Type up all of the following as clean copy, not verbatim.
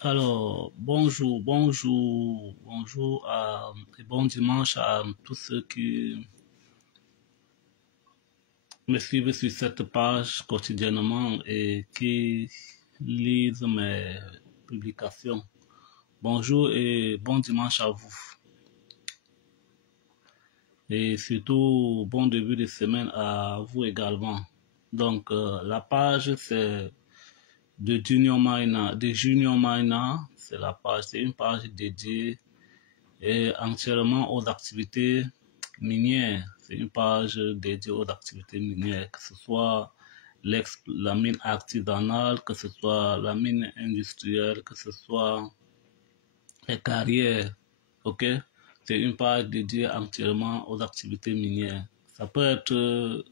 Alors, bonjour et bon dimanche à tous ceux qui me suivent sur cette page quotidiennement et qui lisent mes publications. Bonjour et bon dimanche à vous. Et surtout, bon début de semaine à vous également. Donc, la page, c'est de Junior Miner, c'est une page dédiée et entièrement aux activités minières. C'est une page dédiée aux activités minières, que ce soit la mine artisanale, que ce soit la mine industrielle, que ce soit les carrières. Ok? C'est une page dédiée entièrement aux activités minières. Ça peut être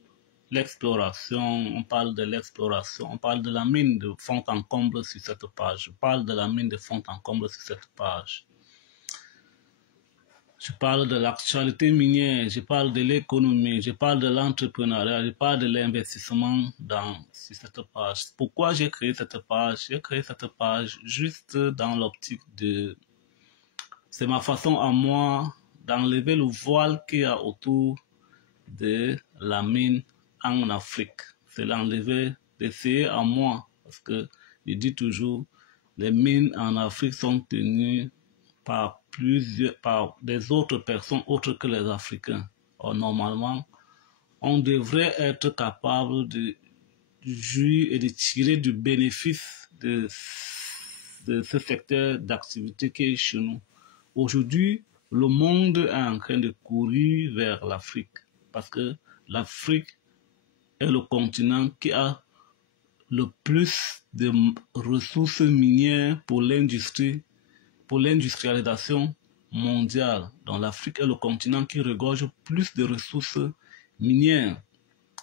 l'exploration, on parle de l'exploration, on parle de la mine de fond en comble sur cette page. Je parle de la mine de fond en comble sur cette page. Je parle de l'actualité minière, je parle de l'économie, je parle de l'entrepreneuriat, je parle de l'investissement sur cette page. Pourquoi j'ai créé cette page? J'ai créé cette page juste dans l'optique de... C'est ma façon à moi d'enlever le voile qu'il y a autour de la mine en Afrique. C'est l'enlever, d'essayer à moi, parce que je dis toujours, les mines en Afrique sont tenues par des autres personnes autres que les Africains. Or, normalement, on devrait être capable de jouir et de tirer du bénéfice de ce secteur d'activité qui est chez nous. Aujourd'hui, le monde est en train de courir vers l'Afrique parce que l'Afrique est le continent qui a le plus de ressources minières pour l'industrialisation mondiale. Donc l'Afrique est le continent qui regorge plus de ressources minières.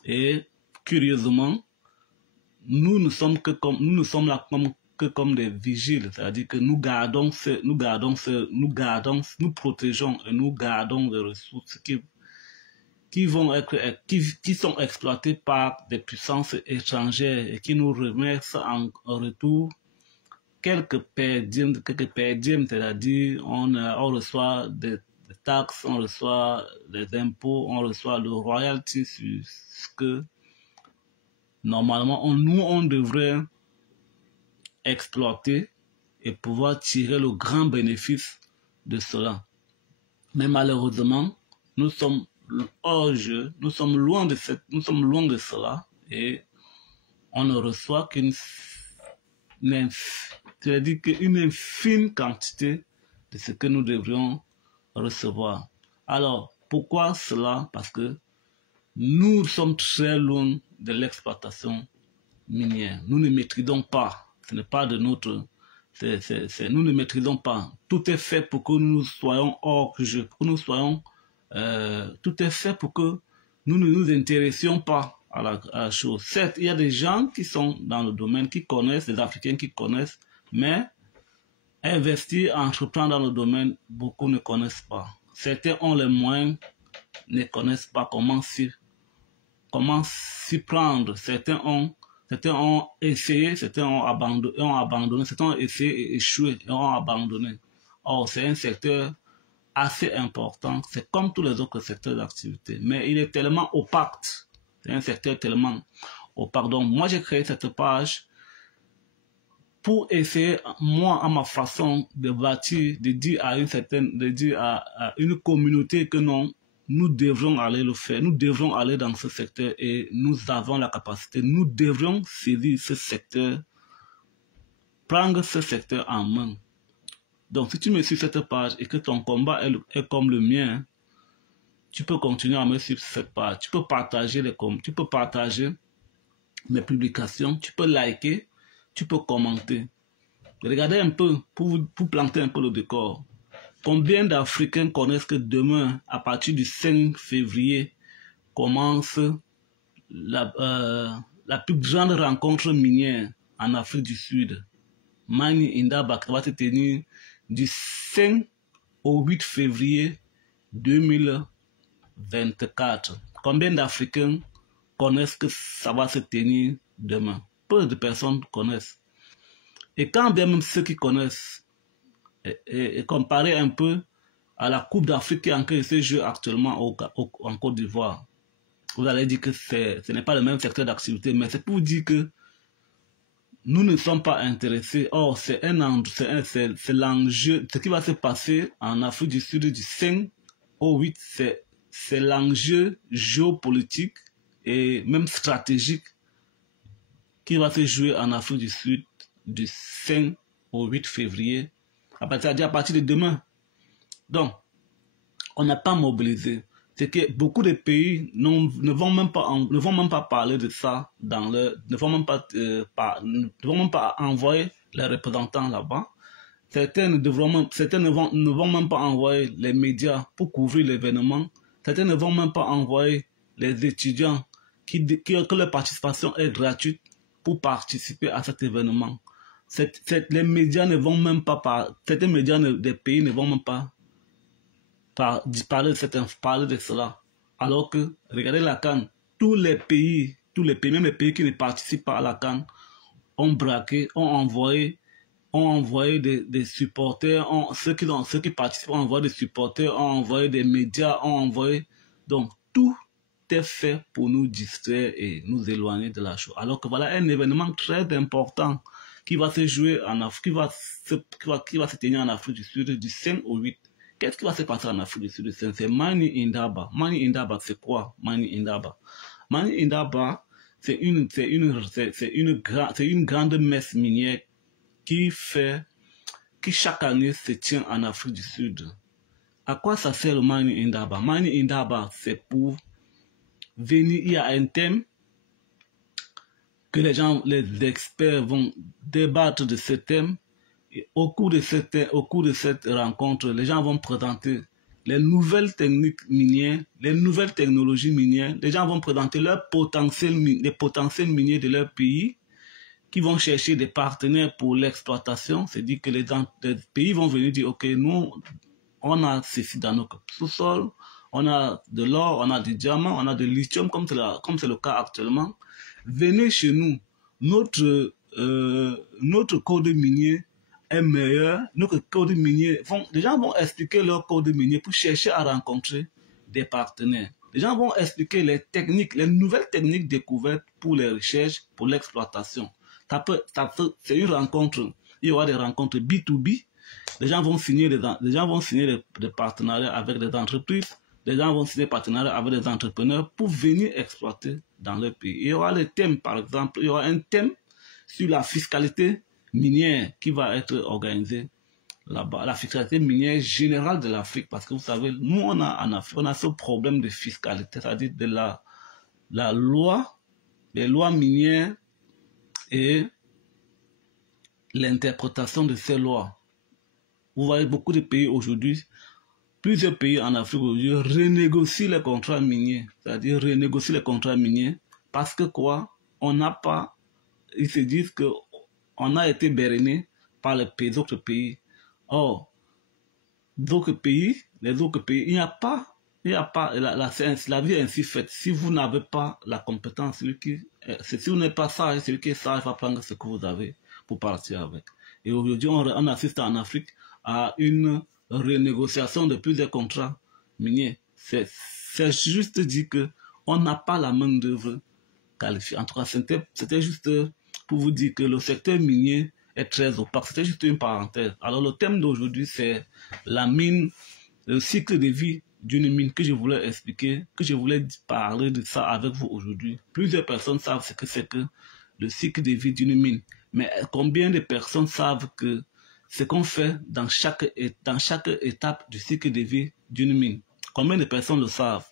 Et curieusement, nous ne sommes là comme des vigiles, c'est-à-dire que nous protégeons et nous gardons des ressources qui sont exploitées par des puissances étrangères et qui nous remettent en retour quelques perdièmes, c'est-à-dire on reçoit des taxes, on reçoit des impôts, on reçoit le royalty sur ce que normalement on devrait exploiter et pouvoir tirer le grand bénéfice de cela. Mais malheureusement, nous sommes hors jeu, nous sommes loin de cela et on ne reçoit c'est-à-dire qu'une infime quantité de ce que nous devrions recevoir. Alors, pourquoi cela? Parce que nous sommes très loin de l'exploitation minière. Nous ne maîtrisons pas. Ce n'est pas de notre... nous ne maîtrisons pas. Tout est fait pour que nous soyons hors jeu, pour que nous soyons... tout est fait pour que nous ne nous intéressions pas à la chose. Certes, il y a des gens qui sont dans le domaine, qui connaissent, des Africains qui connaissent, mais investir, entreprendre dans le domaine, beaucoup ne connaissent pas. Certains ont les moyens, ne connaissent pas comment s'y prendre. Certains ont essayé, certains ont abandonné, certains ont essayé et échoué et ont abandonné. Or, c'est un secteur assez important, c'est comme tous les autres secteurs d'activité, mais il est tellement opaque, c'est un secteur tellement opaque. Donc, moi, j'ai créé cette page pour essayer, moi, à ma façon de bâtir, de dire à une communauté que non, nous devrons aller le faire, nous devrons aller dans ce secteur et nous avons la capacité, nous devrions saisir ce secteur, prendre ce secteur en main. Donc, si tu me suis cette page et que ton combat est comme le mien, tu peux continuer à me suivre cette page. Tu peux partager mes publications, tu peux liker, tu peux commenter. Regardez un peu, pour planter un peu le décor. Combien d'Africains connaissent que demain, à partir du 5 février, commence la plus grande rencontre minière en Afrique du Sud? Mani Indaba va se tenir du 5 au 8 février 2024. Combien d'Africains connaissent que ça va se tenir demain? Peu de personnes connaissent. Et quand bien même ceux qui connaissent, et comparer un peu à la Coupe d'Afrique qui est en train de se jouer actuellement en Côte d'Ivoire, vous allez dire que ce n'est pas le même secteur d'activité, mais c'est pour dire que nous ne sommes pas intéressés. Or, c'est l'enjeu, ce qui va se passer en Afrique du Sud du 5 au 8, c'est l'enjeu géopolitique et même stratégique qui va se jouer en Afrique du Sud du 5 au 8 février, à partir de demain. Donc, on n'a pas mobilisé. C'est que beaucoup de pays ne vont même pas parler de ça ne vont même pas envoyer les représentants là-bas. Certains ne vont même pas envoyer les médias pour couvrir l'événement. Certains ne vont même pas envoyer les étudiants que leur participation est gratuite pour participer à cet événement. Les médias ne vont même pas certains médias des pays ne vont même pas parler de cela. Alors que, regardez la CAN, tous les pays, même les pays qui ne participent pas à la CAN, ont braqué, ont envoyé des supporters, ceux qui participent ont envoyé des supporters, ont envoyé des médias, ont envoyé... Donc, tout est fait pour nous distraire et nous éloigner de la chose. Alors que voilà un événement très important qui va se jouer en Afrique, qui va se tenir en Afrique du Sud du 5 au 8. Qu'est-ce qui va se passer en Afrique du Sud? C'est Mani Indaba. Mani Indaba, c'est quoi Mani Indaba? Mani Indaba, c'est une grande messe minière qui chaque année se tient en Afrique du Sud. À quoi ça sert le Mani Indaba? Mani Indaba, c'est pour venir, il y a un thème que les experts vont débattre de ce thème. Et au cours de cette rencontre, les gens vont présenter les nouvelles techniques minières, les nouvelles technologies minières. Les gens vont présenter les potentiels miniers de leur pays, qui vont chercher des partenaires pour l'exploitation. C'est-à-dire que les pays vont venir dire, ok, nous, on a ceci dans nos sous-sols, on a de l'or, on a du diamant, on a de lithium, comme c'est le cas actuellement. Venez chez nous. Notre code minier est meilleur. Notre code minier, les gens vont expliquer leur code minier pour chercher à rencontrer des partenaires. Les gens vont expliquer les nouvelles techniques découvertes pour les recherches, pour l'exploitation. C'est une rencontre. Il y aura des rencontres B2B. Les gens vont signer des partenariats avec des entreprises. Les gens vont signer des partenariats avec des entrepreneurs pour venir exploiter dans leur pays. Il y aura les thèmes, par exemple, il y aura un thème sur la fiscalité minière qui va être organisée là-bas. La fiscalité minière générale de l'Afrique, parce que vous savez, nous, en Afrique, on a ce problème de fiscalité, c'est-à-dire de la loi, les lois minières et l'interprétation de ces lois. Vous voyez beaucoup de pays aujourd'hui, plusieurs pays en Afrique aujourd'hui renégocient les contrats miniers, c'est-à-dire renégocient les contrats miniers parce que quoi? Ils se disent qu'on a été berné par les autres pays. Or, les autres pays, il n'y a pas, la vie est ainsi faite. Si vous n'avez pas la compétence, si vous n'êtes pas sage, celui qui est sage va prendre ce que vous avez pour partir avec. Et aujourd'hui, on assiste en Afrique à une renégociation de plusieurs contrats miniers. C'est juste dit qu'on n'a pas la main d'œuvre qualifiée. En tout cas, c'était juste pour vous dire que le secteur minier est très opaque. C'était juste une parenthèse. Alors, le thème d'aujourd'hui, c'est la mine, le cycle de vie d'une mine que je voulais expliquer, que je voulais parler de ça avec vous aujourd'hui. Plusieurs personnes savent ce que c'est que le cycle de vie d'une mine. Mais combien de personnes savent que ce qu'on fait dans chaque étape du cycle de vie d'une mine? Combien de personnes le savent?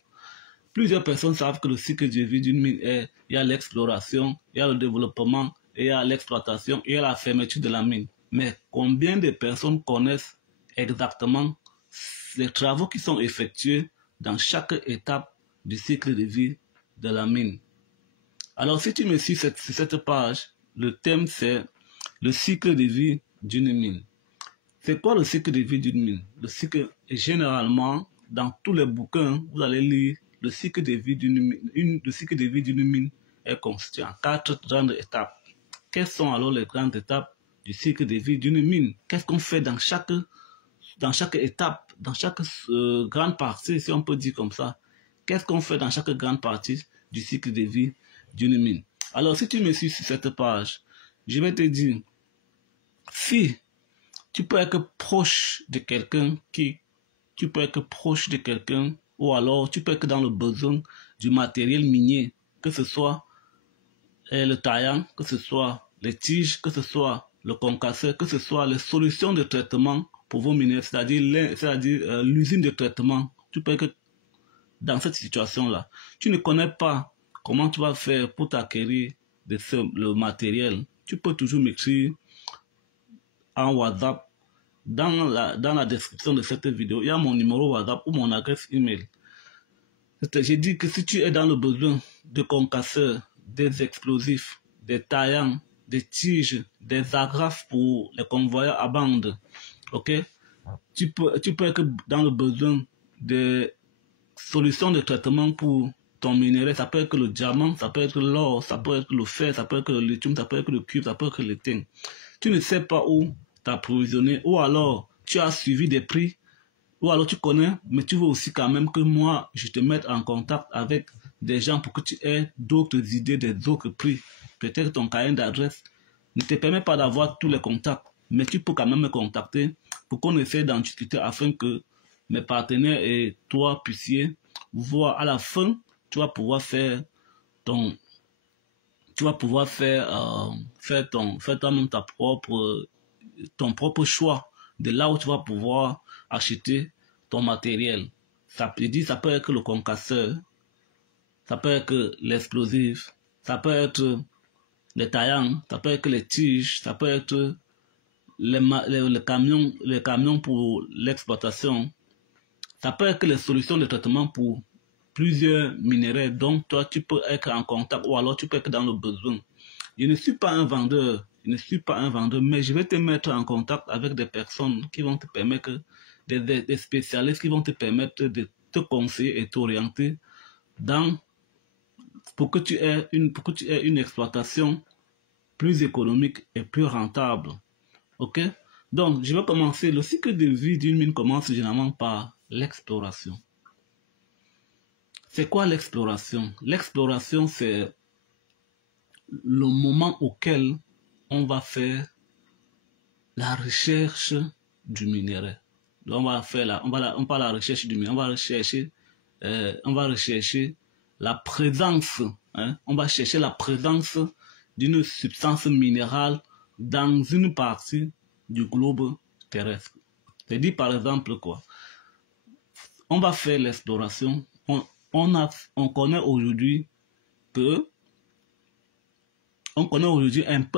Plusieurs personnes savent que le cycle de vie d'une mine il y a l'exploration, il y a le développement, il y a l'exploitation, il y a la fermeture de la mine. Mais combien de personnes connaissent exactement les travaux qui sont effectués dans chaque étape du cycle de vie de la mine? Alors, si tu me suis sur cette page, le thème c'est le cycle de vie d'une mine. C'est quoi le cycle de vie d'une mine? Le cycle, généralement, dans tous les bouquins, vous allez lire le cycle de vie d'une mine. Le cycle de vie d'une mine est constitué en 4 grandes étapes. Quelles sont alors les grandes étapes du cycle de vie d'une mine. Qu'est-ce qu'on fait dans chaque étape, dans chaque grande partie, si on peut dire comme ça. Qu'est-ce qu'on fait dans chaque grande partie du cycle de vie d'une mine? Alors, si tu me suis sur cette page, je vais te dire, si tu peux être proche de quelqu'un ou alors tu peux être dans le besoin du matériel minier, que ce soit le taillant, que ce soit les tiges, que ce soit le concasseur, que ce soit les solutions de traitement pour vos mineurs, c'est-à-dire l'usine de traitement. Tu peux être dans cette situation-là. Tu ne connais pas comment tu vas faire pour t'acquérir le matériel. Tu peux toujours m'écrire en WhatsApp. Dans la description de cette vidéo, il y a mon numéro WhatsApp ou mon adresse email. J'ai dit que si tu es dans le besoin de concasseurs, des explosifs, des taillants, des tiges, des agrafes pour les convoyeurs à bande, ok? Tu peux être dans le besoin de solutions de traitement pour ton minerai. Ça peut être le diamant, ça peut être l'or, ça peut être le fer, ça peut être le lithium, ça peut être le cuivre, ça peut être le tin. Tu ne sais pas où t'approvisionner, ou alors tu as suivi des prix, ou alors tu connais, mais tu veux aussi quand même que moi, je te mette en contact avec des gens pour que tu aies d'autres idées, des autres prix. Peut-être ton cahier d'adresse ne te permet pas d'avoir tous les contacts, mais tu peux quand même me contacter pour qu'on essaie d'en discuter afin que mes partenaires et toi puissiez voir à la fin, tu vas pouvoir faire ton propre choix de là où tu vas pouvoir acheter ton matériel. Ça peut être le concasseur, ça peut être l'explosif, ça peut être les taillants, ça peut être les tiges, ça peut être les camions pour l'exploitation, ça peut être les solutions de traitement pour plusieurs minéraux dont toi tu peux être en contact ou alors tu peux être dans le besoin. Je ne suis pas un vendeur, mais je vais te mettre en contact avec des personnes qui vont te permettre, des spécialistes qui vont te permettre de te conseiller et t'orienter pour que tu aies une exploitation plus économique et plus rentable. Ok? Donc, je vais commencer. Le cycle de vie d'une mine commence généralement par l'exploration. C'est quoi l'exploration? L'exploration, c'est le moment auquel on va faire la recherche du minerai. On va la recherche du minerai. On va rechercher la présence. On va chercher la présence d'une substance minérale dans une partie du globe terrestre. C'est dit par exemple quoi? On va faire l'exploration. On connaît aujourd'hui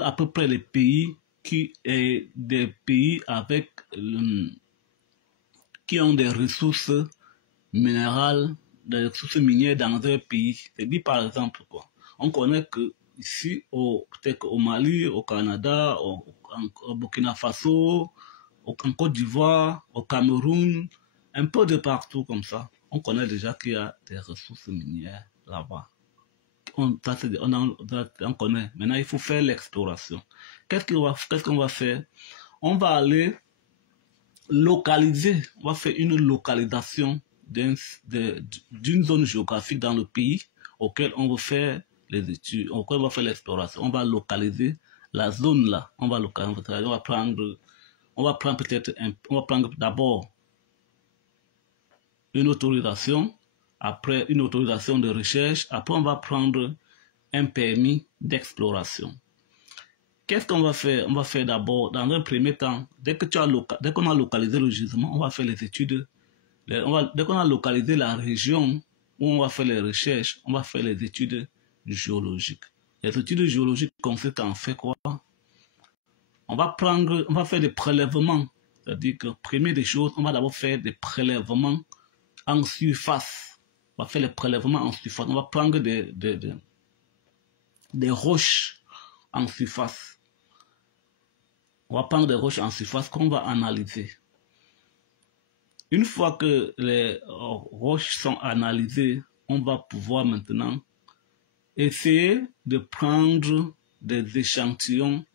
à peu près les pays qui ont des ressources minérales, des ressources minières dans un pays. C'est dit par exemple quoi? On connaît que ici, peut-être au Mali, au Canada, au Burkina Faso, en Côte d'Ivoire, au Cameroun, un peu de partout comme ça. On connaît déjà qu'il y a des ressources minières là-bas. On connaît. Maintenant, il faut faire l'exploration. Qu'est-ce qu'on va faire? On va aller localiser. On va faire une localisation d'une zone géographique dans le pays auquel on veut faire les études, auquel on va faire l'exploration. On va localiser la zone là. On va prendre d'abord une autorisation, après une autorisation de recherche, après on va prendre un permis d'exploration. Qu'est-ce qu'on va faire? On va faire d'abord, dans un premier temps, dès qu'on a localisé le gisement, on va faire les études. Dès qu'on a localisé la région où on va faire les recherches, on va faire les études géologiques. Les études géologiques consistent en fait quoi? On va faire des prélèvements. C'est-à-dire que, premier des choses, on va d'abord faire des prélèvements en surface. On va faire les prélèvements en surface. On va prendre des roches en surface. On va prendre des roches en surface qu'on va analyser. Une fois que les roches sont analysées, on va pouvoir maintenant essayer de prendre des échantillons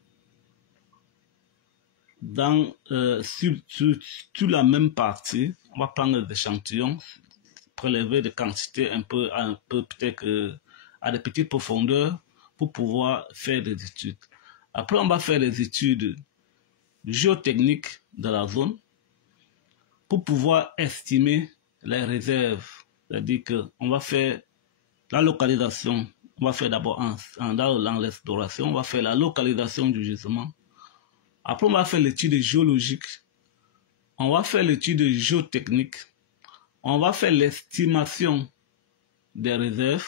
sur la même partie, on va prendre des échantillons, prélever des quantités un peu peut-être à des petites profondeurs pour pouvoir faire des études. Après, on va faire des études géotechniques de la zone pour pouvoir estimer les réserves. C'est-à-dire qu'on va faire la localisation. On va faire d'abord dans l'exploration, on va faire la localisation du gisement. Après, on va faire l'étude géologique. On va faire l'étude géotechnique. On va faire l'estimation des réserves.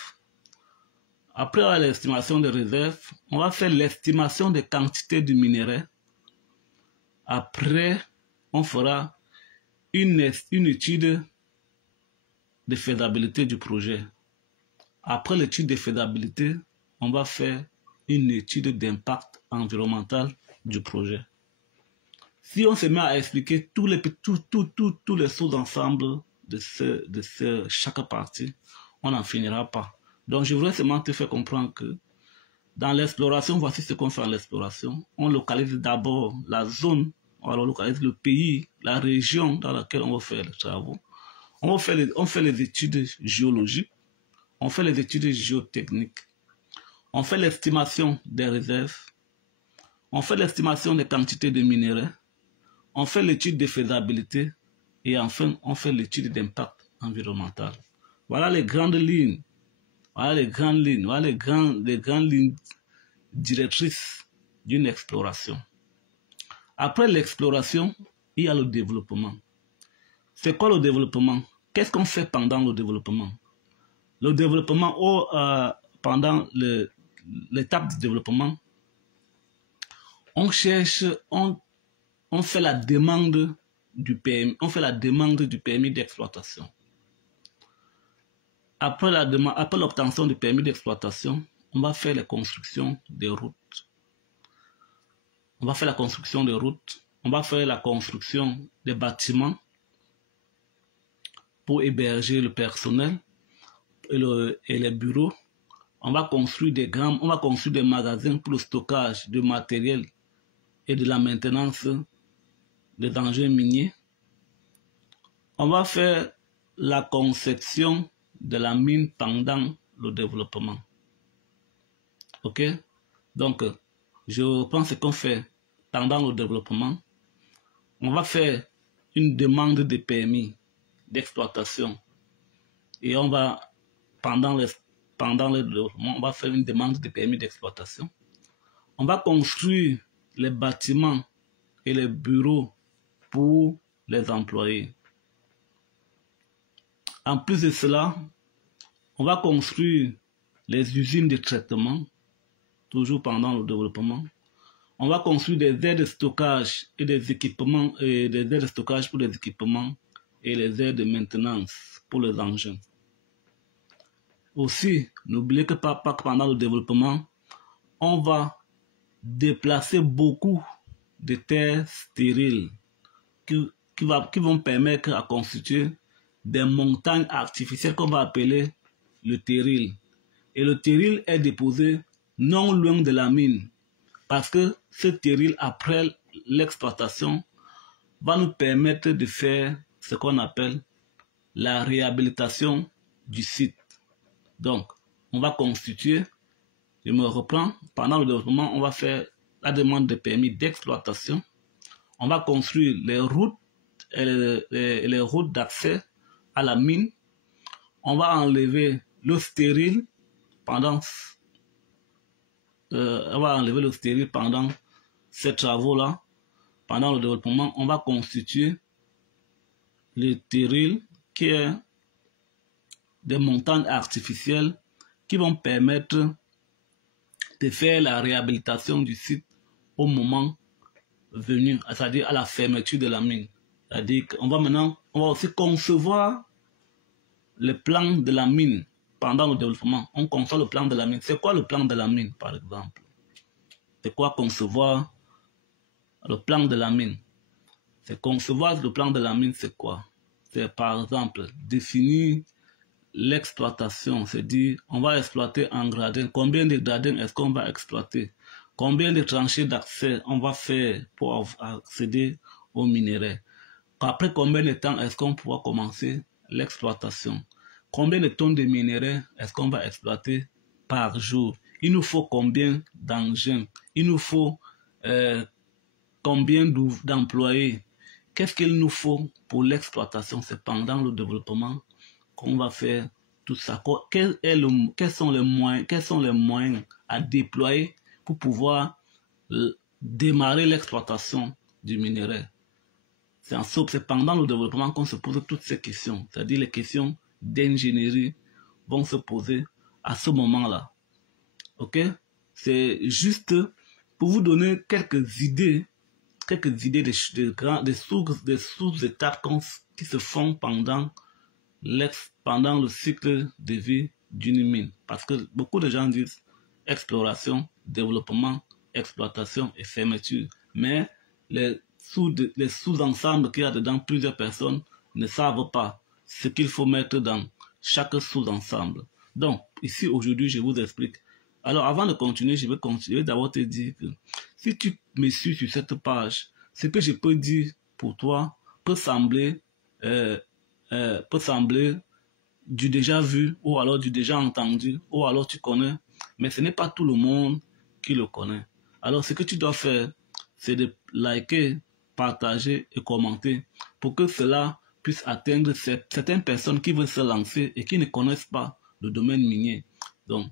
Après l'estimation des réserves, on va faire l'estimation des quantités de minerais. Après, on fera une étude de faisabilité du projet. Après l'étude de faisabilité, on va faire une étude d'impact environnemental du projet. Si on se met à expliquer tous les sous-ensembles de chaque partie, on n'en finira pas. Donc, je voudrais seulement te faire comprendre que dans l'exploration, voici ce qu'on fait en l'exploration. On localise d'abord la zone, on localise le pays, la région dans laquelle on va faire les travaux. On fait les études géologiques, on fait les études géotechniques, on fait l'estimation des réserves, on fait l'estimation des quantités de minerais, on fait l'étude de faisabilité et enfin, on fait l'étude d'impact environnemental. Voilà les grandes lignes. Voilà les grandes lignes. Voilà les grandes lignes directrices d'une exploration. Après l'exploration, il y a le développement. C'est quoi le développement? Qu'est-ce qu'on fait pendant le développement? Le développement, pendant l'étape du développement, on cherche, on fait la demande du permis, d'exploitation. Après l'obtention du permis d'exploitation, on va faire la construction des routes. On va faire la construction des routes, on va faire la construction des bâtiments pour héberger le personnel et les bureaux. On va construire des magasins pour le stockage de matériel et de la maintenance des engins miniers. On va faire la conception de la mine pendant le développement. Ok? Donc, je pense qu'on fait pendant le développement. On va faire une demande de permis d'exploitation. Et on va, pendant le développement, on va faire une demande de permis d'exploitation. On va construire les bâtiments et les bureaux pour les employés. En plus de cela, on va construire les usines de traitement, toujours pendant le développement. On va construire des aires de stockage et des équipements, et des aires de stockage pour les équipements et les aires de maintenance pour les engins. Aussi, n'oubliez pas que pendant le développement, on va déplacer beaucoup de terres stériles qui vont permettre à constituer des montagnes artificielles qu'on va appeler le terril. Et le terril est déposé non loin de la mine parce que ce terril, après l'exploitation, va nous permettre de faire ce qu'on appelle la réhabilitation du site. Donc, on va constituer, je me reprends, pendant le développement, on va faire la demande de permis d'exploitation. On va construire les routes et les routes d'accès à la mine. On va enlever le stérile pendant ces travaux-là. Pendant le développement, on va constituer le terril qui est des montagnes artificielles qui vont permettre de faire la réhabilitation du site au moment venu, c'est-à-dire à la fermeture de la mine. C'est-à-dire qu'on va aussi concevoir le plan de la mine pendant le développement. On conçoit le plan de la mine. C'est quoi le plan de la mine, par exemple? C'est quoi concevoir le plan de la mine? C'est concevoir le plan de la mine, c'est quoi? C'est par exemple définir l'exploitation, c'est dire on va exploiter en gradin. Combien de gradins est-ce qu'on va exploiter? Combien de tranchées d'accès on va faire pour accéder aux minerais? Après combien de temps est-ce qu'on pourra commencer l'exploitation? Combien de tonnes de minerais est-ce qu'on va exploiter par jour? Il nous faut combien d'engins? Il nous faut combien d'employés? Qu'est-ce qu'il nous faut pour l'exploitation? C'est pendant le développement qu'on va faire tout ça. Quels sont les moyens à déployer pour pouvoir démarrer l'exploitation du minerai? C'est pendant le développement qu'on se pose toutes ces questions. C'est-à-dire les questions d'ingénierie vont se poser à ce moment-là. Ok? C'est juste pour vous donner quelques idées des sous-étapes qui se font pendant le cycle de vie d'une mine. Parce que beaucoup de gens disent exploration, développement, exploitation et fermeture. Mais les sous-ensembles qu'il y a dedans, plusieurs personnes ne savent pas ce qu'il faut mettre dans chaque sous-ensemble. Donc, ici, aujourd'hui, je vous explique. Alors, avant de continuer, je vais d'abord te dire que si tu me suis sur cette page, ce que je peux dire pour toi peut sembler du déjà vu, ou alors du déjà entendu, ou alors tu connais, mais ce n'est pas tout le monde qui le connaît. Alors, ce que tu dois faire, c'est de liker, partager et commenter pour que cela puisse atteindre certaines personnes qui veulent se lancer et qui ne connaissent pas le domaine minier. Donc,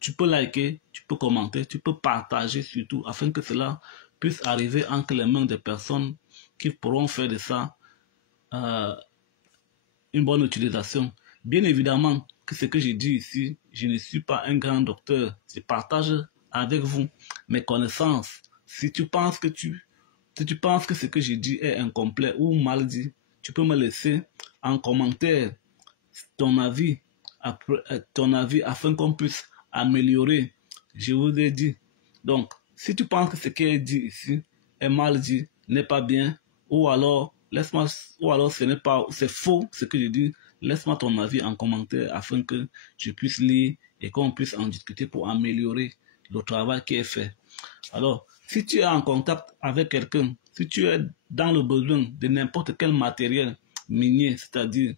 tu peux liker, tu peux commenter, tu peux partager surtout afin que cela puisse arriver entre les mains des personnes qui pourront faire de ça une bonne utilisation. Bien évidemment que ce que je dis ici, je ne suis pas un grand docteur. Je partage avec vous mes connaissances. Si tu penses que ce que je dis est incomplet ou mal dit, tu peux me laisser en commentaire ton avis afin qu'on puisse améliorer. Je vous ai dit. Donc, si tu penses que ce qui est dit ici est mal dit, n'est pas bien, ou alors c'est faux ce que je dis, laisse-moi ton avis en commentaire afin que je puisse lire et qu'on puisse en discuter pour améliorer le travail qui est fait. Alors, si tu es en contact avec quelqu'un, si tu es dans le besoin de n'importe quel matériel minier, c'est-à-dire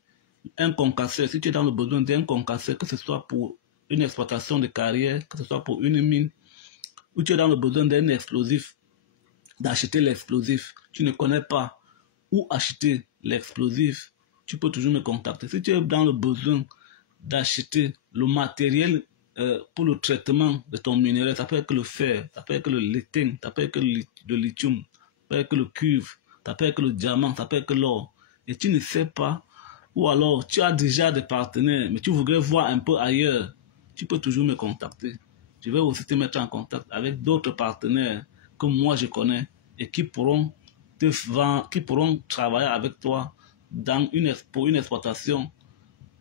un concasseur, si tu es dans le besoin d'un concasseur, que ce soit pour une exploitation de carrière, que ce soit pour une mine, ou tu es dans le besoin d'un explosif, d'acheter l'explosif, tu ne connais pas où acheter l'explosif, tu peux toujours me contacter. Si tu es dans le besoin d'acheter le matériel pour le traitement de ton minerai, ça peut être que le fer, ça peut être que le lithium, ça peut être que le lithium, ça peut être que le cuivre, ça peut être que le diamant, ça peut être que l'or, et tu ne sais pas, ou alors tu as déjà des partenaires, mais tu voudrais voir un peu ailleurs, tu peux toujours me contacter. Je vais aussi te mettre en contact avec d'autres partenaires que moi je connais et qui pourront travailler avec toi pour une exploitation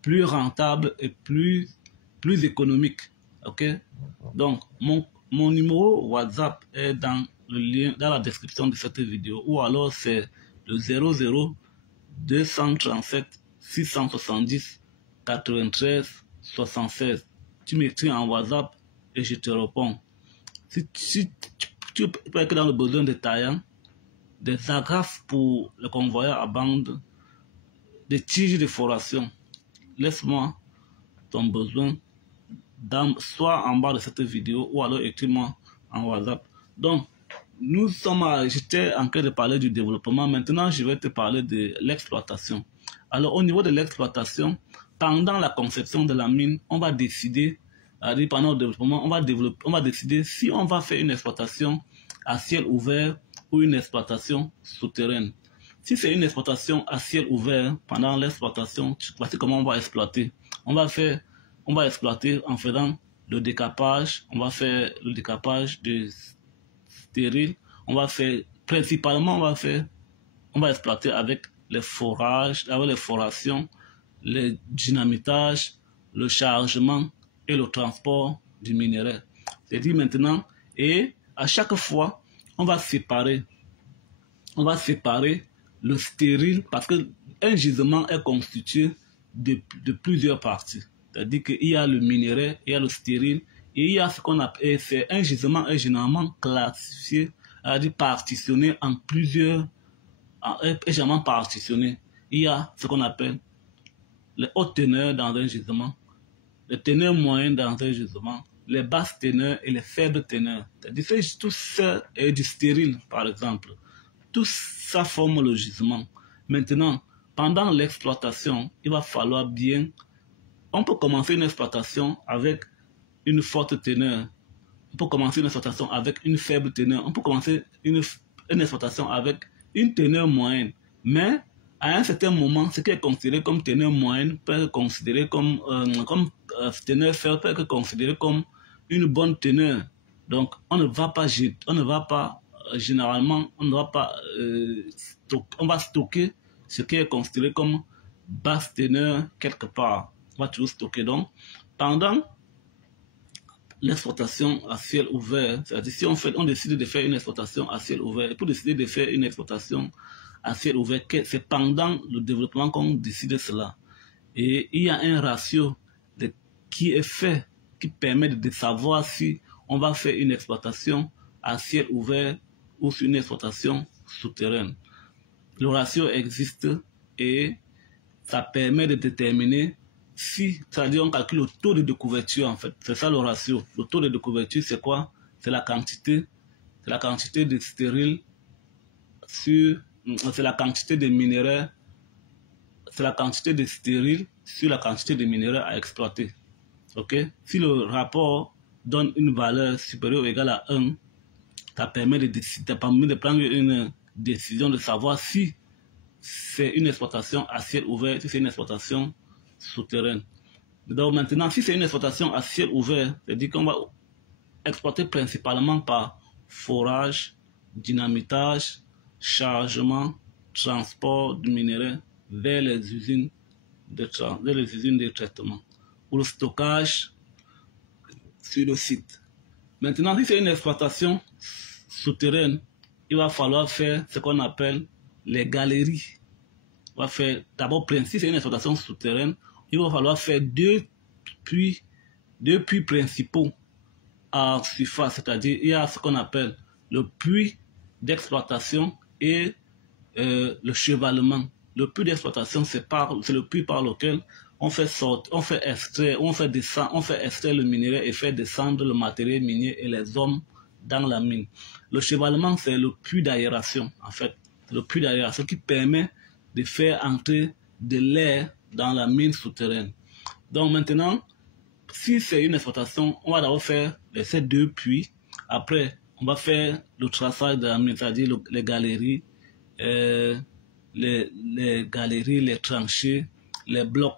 plus rentable et plus économique. Ok? Donc, mon numéro WhatsApp est dans le lien, dans la description de cette vidéo, ou alors c'est le 00 237 670 93 76. Tu m'écris en WhatsApp et je te réponds. Si tu peux être dans le besoin de taillants, des agrafes pour le convoyeur à bande, des tiges de foration, laisse-moi ton besoin soit en bas de cette vidéo ou alors écris-moi en WhatsApp. Donc, j'étais en train de parler du développement. Maintenant, je vais te parler de l'exploitation. Alors, au niveau de l'exploitation, pendant la conception de la mine, on va décider, pendant le développement, on va décider si on va faire une exploitation à ciel ouvert ou une exploitation souterraine. Si c'est une exploitation à ciel ouvert, pendant l'exploitation, voici comment on va exploiter. On va exploiter en faisant le décapage. On va faire le décapage de stérile. On va exploiter avec les forages, avec les forations, le dynamitage, le chargement et le transport du minerai. C'est dit maintenant, et à chaque fois, on va séparer le stérile parce qu'un gisement est constitué de plusieurs parties. C'est-à-dire qu'il y a le minerai, il y a le stérile Et il y a ce qu'on appelle, c'est un gisement est généralement classifié, c'est-à-dire partitionné en plusieurs, est généralement partitionné. Il y a ce qu'on appelle les hautes teneurs dans un gisement, les teneurs moyennes dans un gisement, les basses teneurs et les faibles teneurs. C'est-à-dire que tout ça est du stérile, par exemple. Tout ça forme le gisement. Maintenant, pendant l'exploitation, il va falloir bien... On peut commencer une exploitation avec une forte teneur. On peut commencer une exploitation avec une faible teneur. On peut commencer une exploitation avec une teneur moyenne. Mais à un certain moment, ce qui est considéré comme teneur moyenne peut être considéré comme teneur faible, peut être considéré comme une bonne teneur. Donc, on ne va pas généralement, on va stocker ce qui est considéré comme basse teneur quelque part. On va toujours stocker. Donc, pendant l'exploitation à ciel ouvert, c'est-à-dire si on décide de faire une exploitation à ciel ouvert, et pour décider de faire une exploitation à ciel ouvert, c'est pendant le développement qu'on décide cela. Et il y a un ratio qui est fait, qui permet de savoir si on va faire une exploitation à ciel ouvert ou sur une exploitation souterraine. Le ratio existe et ça permet de déterminer si, c'est-à-dire on calcule le taux de découverture en fait. C'est ça le ratio. Le taux de découverture, c'est quoi? C'est la quantité de stériles sur, c'est la quantité de minéraux, c'est la quantité de stériles sur la quantité de minéraux à exploiter. Ok? Si le rapport donne une valeur supérieure ou égale à 1, ça permet de prendre une décision de savoir si c'est une exploitation à ciel ouvert, si c'est une exploitation souterraine. Donc maintenant, si c'est une exploitation à ciel ouvert, c'est-à-dire qu'on va exploiter principalement par forage, dynamitage, chargement, transport de minerais vers les usines de traitement ou le stockage sur le site. Maintenant, si c'est une exploitation souterraine, il va falloir faire ce qu'on appelle les galeries. On va faire d'abord, si c'est une exploitation souterraine, il va falloir faire deux puits principaux en surface, c'est-à-dire il y a ce qu'on appelle le puits d'exploitation et le chevalement. Le puits d'exploitation, c'est le puits par lequel on fait extraire le minerai et faire descendre le matériel minier et les hommes dans la mine. Le chevalement, c'est le puits d'aération, en fait. Le puits d'aération qui permet de faire entrer de l'air dans la mine souterraine. Donc maintenant, si c'est une exploitation, on va d'abord faire ces deux puits. Après, on va faire le traçage de la mine, c'est-à-dire les galeries, les tranchées, les blocs.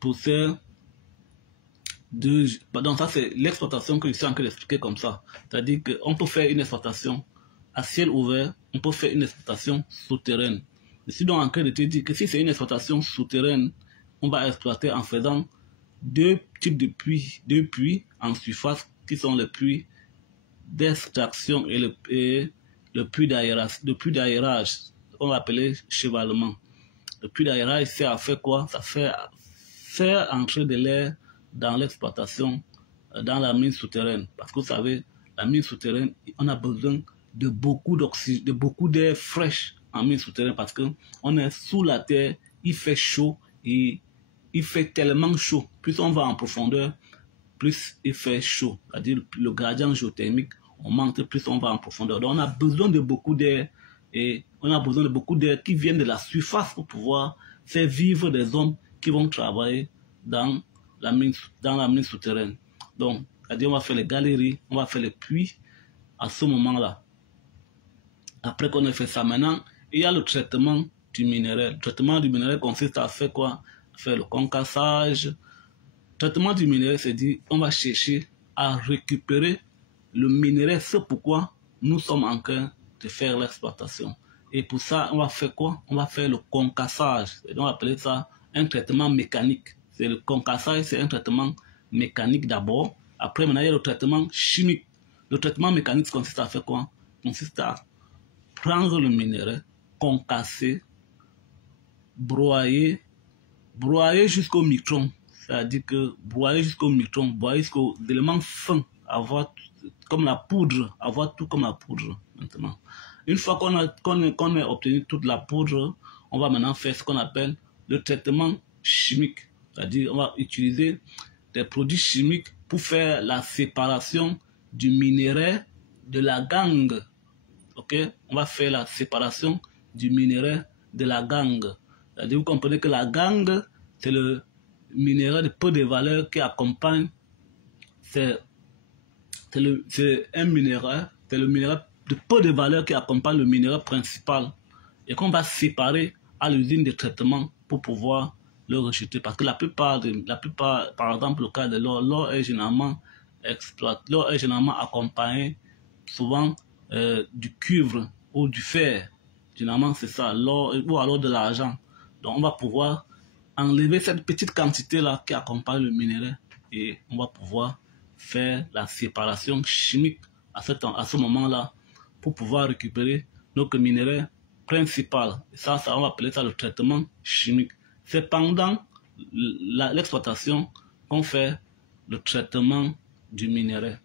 Pour faire donc ça c'est l'exploitation que je suis en train d'expliquer comme ça. C'est-à-dire qu'on peut faire une exploitation à ciel ouvert, on peut faire une exploitation souterraine. Je suis donc en train de te dire que si c'est une exploitation souterraine, on va exploiter en faisant deux types de puits, deux puits en surface qui sont les puits d'extraction et le puits d'aérage, on va appeler chevalement. Le puits d'aérage sert à faire quoi? Ça fait faire entrer de l'air dans l'exploitation, dans la mine souterraine. Parce que vous savez, la mine souterraine, on a besoin de beaucoup d'oxygène, de beaucoup d'air fraîche en mine souterraine parce qu'on est sous la terre, il fait chaud et il fait tellement chaud. Plus on va en profondeur, plus il fait chaud. C'est-à-dire le gradient géothermique augmente, plus on va en profondeur. Donc on a besoin de beaucoup d'air et on a besoin de beaucoup d'air qui viennent de la surface pour pouvoir faire vivre des hommes qui vont travailler dans la mine souterraine. Donc, c'est-à-dire on va faire les galeries, on va faire les puits à ce moment-là. Après qu'on ait fait ça, maintenant, il y a le traitement du minerai. Le traitement du minerai consiste à faire quoi? Faire le concassage. Le traitement du minerai, c'est dire on va chercher à récupérer le minerai. C'est pourquoi nous sommes en train de faire l'exploitation. Et pour ça, on va faire quoi? On va faire le concassage. On va appeler ça un traitement mécanique. C'est le concassage, c'est un traitement mécanique d'abord. Après, maintenant, il y a le traitement chimique. Le traitement mécanique consiste à faire quoi? Consiste à prendre le minerai, concasser, broyer jusqu'au micron. c'est-à-dire que broyer jusqu'au micron, broyer jusqu'aux éléments fins, avoir comme la poudre, avoir tout comme la poudre maintenant. Une fois qu'on a obtenu toute la poudre, on va maintenant faire ce qu'on appelle le traitement chimique. C'est-à-dire on va utiliser des produits chimiques pour faire la séparation du minerai de la gangue. Ok? On va faire la séparation du minerai de la gangue. C'est-à-dire vous comprenez que la gangue, c'est le minerai de peu de valeur qui accompagne, c'est un minerai, c'est le minerai de peu de valeur qui accompagne le minerai principal et qu'on va séparer à l'usine de traitement pour pouvoir le rejeter. Parce que la plupart, par exemple, le cas de l'or, l'or est généralement accompagné souvent du cuivre ou du fer. Généralement, c'est ça, l'or ou alors de l'argent. Donc, on va pouvoir enlever cette petite quantité-là qui accompagne le minerai et on va pouvoir faire la séparation chimique à ce moment-là pour pouvoir récupérer notre minerai principal. Et ça, on va appeler ça le traitement chimique. C'est pendant l'exploitation qu'on fait le traitement du minerai.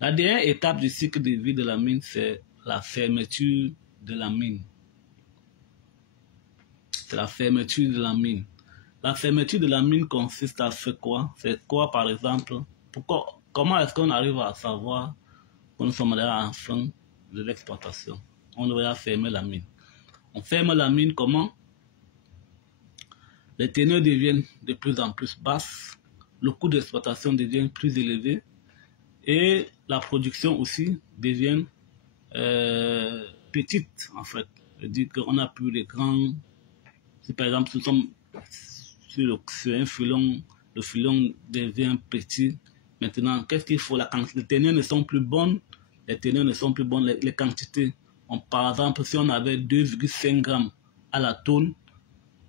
La dernière étape du cycle de vie de la mine, c'est la fermeture de la mine. C'est la fermeture de la mine. La fermeture de la mine consiste à faire quoi? C'est quoi, par exemple? Comment est-ce qu'on arrive à savoir que nous sommes déjà à la fin de l'exploitation? On devrait fermer la mine. On ferme la mine comment? Les teneurs deviennent de plus en plus basses, le coût d'exploitation devient plus élevé et la production aussi devient petite en fait. C'est-à-dire qu'on n'a plus les grands... Si par exemple nous sommes sur un filon, le filon devient petit. Maintenant, qu'est-ce qu'il faut? Les teneurs ne sont plus bonnes, les quantités. Par exemple, si on avait 2,5 grammes à la tonne,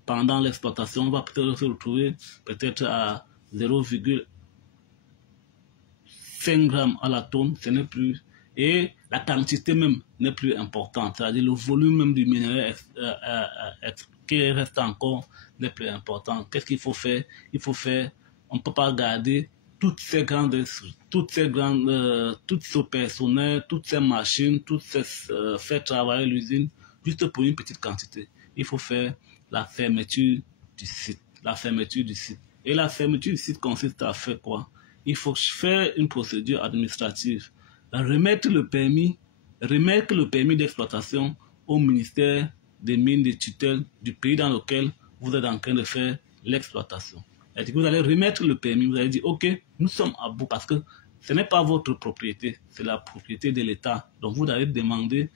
pendant l'exploitation, on va peut-être se retrouver peut-être à 0,5 grammes à la tonne, ce n'est plus. Et la quantité même n'est plus importante, c'est-à-dire le volume même du minerai qui reste encore n'est plus important. Qu'est-ce qu'il faut faire? Il faut faire, on ne peut pas garder tout ce personnel, toutes ces machines, faire travailler l'usine juste pour une petite quantité. Il faut faire la fermeture du site. La fermeture du site. Et la fermeture du site consiste à faire quoi? Il faut faire une procédure administrative. Remettre le permis d'exploitation au ministère des mines de tutelle du pays dans lequel vous êtes en train de faire l'exploitation. Vous allez remettre le permis, vous allez dire, ok, nous sommes à bout parce que ce n'est pas votre propriété, c'est la propriété de l'État. Donc vous allez demander,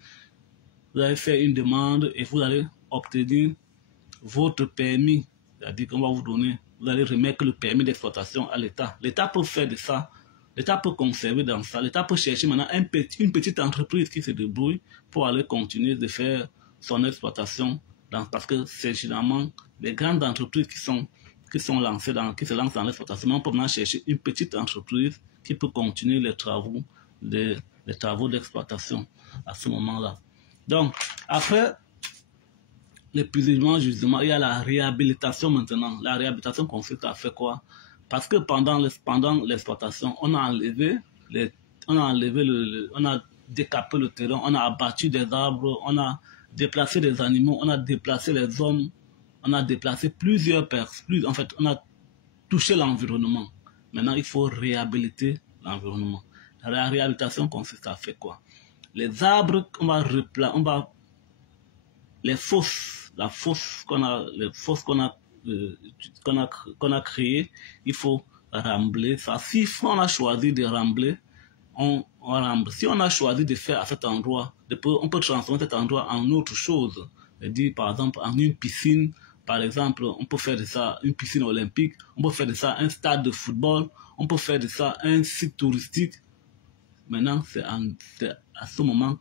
vous allez faire une demande et vous allez obtenir votre permis, c'est-à-dire qu'on va vous donner, vous allez remettre le permis d'exploitation à l'État. L'État peut faire de ça, l'État peut conserver dans ça, l'État peut chercher maintenant une petite entreprise qui se débrouille pour aller continuer de faire son exploitation, parce que c'est généralement les grandes entreprises qui se lancent dans l'exploitation. On peut maintenant chercher une petite entreprise qui peut continuer les travaux d'exploitation à ce moment-là. Donc, après l'épuisement, justement, il y a la réhabilitation maintenant. La réhabilitation consiste à faire quoi? Parce que pendant l'exploitation, on a décapé le terrain, on a abattu des arbres, on a déplacé des animaux, on a déplacé les hommes, on a déplacé plusieurs personnes. En fait, on a touché l'environnement. Maintenant, il faut réhabiliter l'environnement. La réhabilitation consiste à faire quoi? Les arbres, les fosses qu'on a créées, il faut rembler ça. Si on a choisi de rembler, on remble. Si on a choisi de faire à cet endroit, on peut transformer cet endroit en autre chose. C'est-à-dire, par exemple, en une piscine. Par exemple, on peut faire de ça une piscine olympique. On peut faire de ça un stade de football. On peut faire de ça un site touristique. Maintenant, c'est à ce moment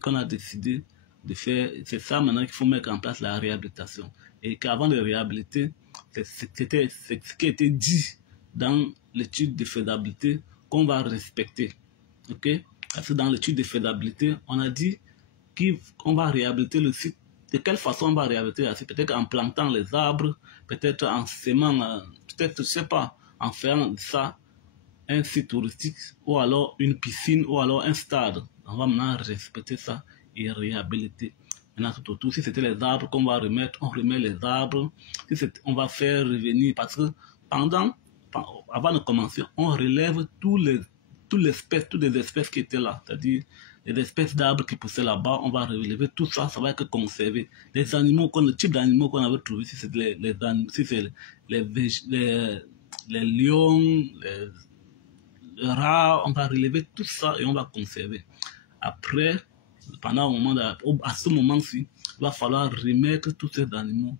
qu'on a décidé de faire. C'est ça maintenant qu'il faut mettre en place la réhabilitation. Et qu'avant de réhabiliter, c'est ce qui a été dit dans l'étude de faisabilité qu'on va respecter. Ok? Parce que dans l'étude de faisabilité, on a dit qu'on va réhabiliter le site. De quelle façon on va réhabiliter le site? Peut-être en plantant les arbres, peut-être en sémant peut-être, je sais pas, en faisant ça, un site touristique, ou alors une piscine, ou alors un stade. On va maintenant respecter ça et réhabiliter. Maintenant, tout autour, si c'était les arbres qu'on va remettre, on remet les arbres. Si on va faire revenir, parce que avant de commencer, on relève toutes les espèces qui étaient là. C'est-à-dire, les espèces d'arbres qui poussaient là-bas, on va relever tout ça, ça va être conservé. Les animaux, le type d'animaux qu'on avait trouvé, si c'est les lions, les rats, on va relever tout ça et on va conserver. Après, à ce moment-ci, il va falloir remettre tous ces animaux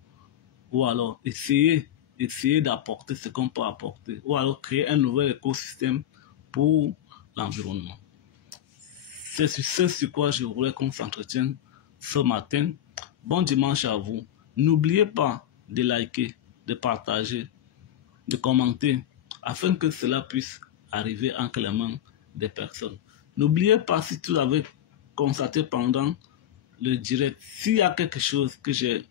ou alors essayer d'apporter ce qu'on peut apporter ou alors créer un nouvel écosystème pour l'environnement. C'est sur ce sur quoi je voulais qu'on s'entretienne ce matin. Bon dimanche à vous. N'oubliez pas de liker, de partager, de commenter afin que cela puisse arriver entre les mains des personnes. N'oubliez pas, si vous avez constaté pendant le direct, s'il y a quelque chose que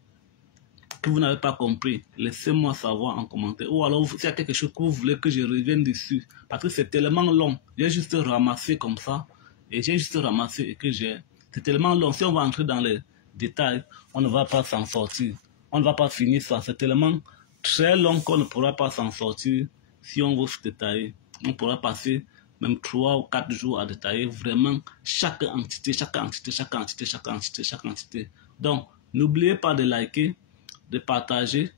vous n'avez pas compris, laissez-moi savoir en commentaire. Ou alors, s'il y a quelque chose que vous voulez que je revienne dessus, parce que c'est tellement long, j'ai juste ramassé comme ça, et c'est tellement long. Si on va entrer dans les détails, on ne va pas s'en sortir. On ne va pas finir ça. C'est tellement très long qu'on ne pourra pas s'en sortir si on veut se détailler. On pourra passer même 3 ou 4 jours à détailler vraiment chaque entité. Donc, n'oubliez pas de liker, de partager,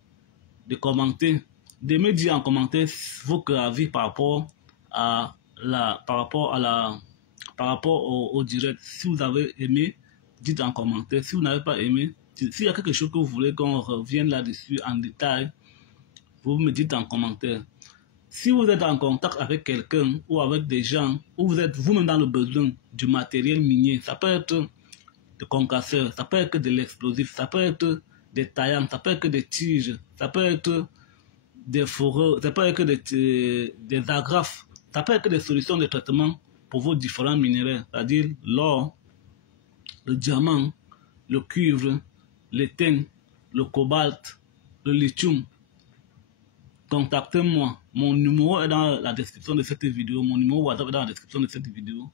de commenter, de me dire en commentaire vos avis par rapport au direct. Si vous avez aimé, dites en commentaire. Si vous n'avez pas aimé, s'il y a quelque chose que vous voulez qu'on revienne là-dessus en détail, vous me dites en commentaire. Si vous êtes en contact avec quelqu'un ou avec des gens, ou vous êtes vous-même dans le besoin du matériel minier, ça peut être des concasseurs, ça peut être de l'explosif, ça peut être des taillants, ça peut être des tiges, ça peut être des foreurs, ça peut être des agrafes, ça peut être des solutions de traitement pour vos différents minéraux, c'est-à-dire l'or, le diamant, le cuivre, l'étain, le cobalt, le lithium. Contactez-moi. Mon numéro est dans la description de cette vidéo. Mon numéro WhatsApp est dans la description de cette vidéo.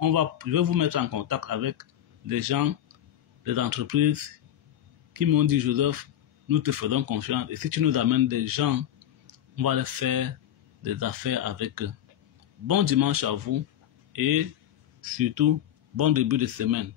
Je vais vous mettre en contact avec des gens, des entreprises qui m'ont dit, Joseph, nous te faisons confiance. Et si tu nous amènes des gens, on va aller faire des affaires avec eux. Bon dimanche à vous et surtout, bon début de semaine.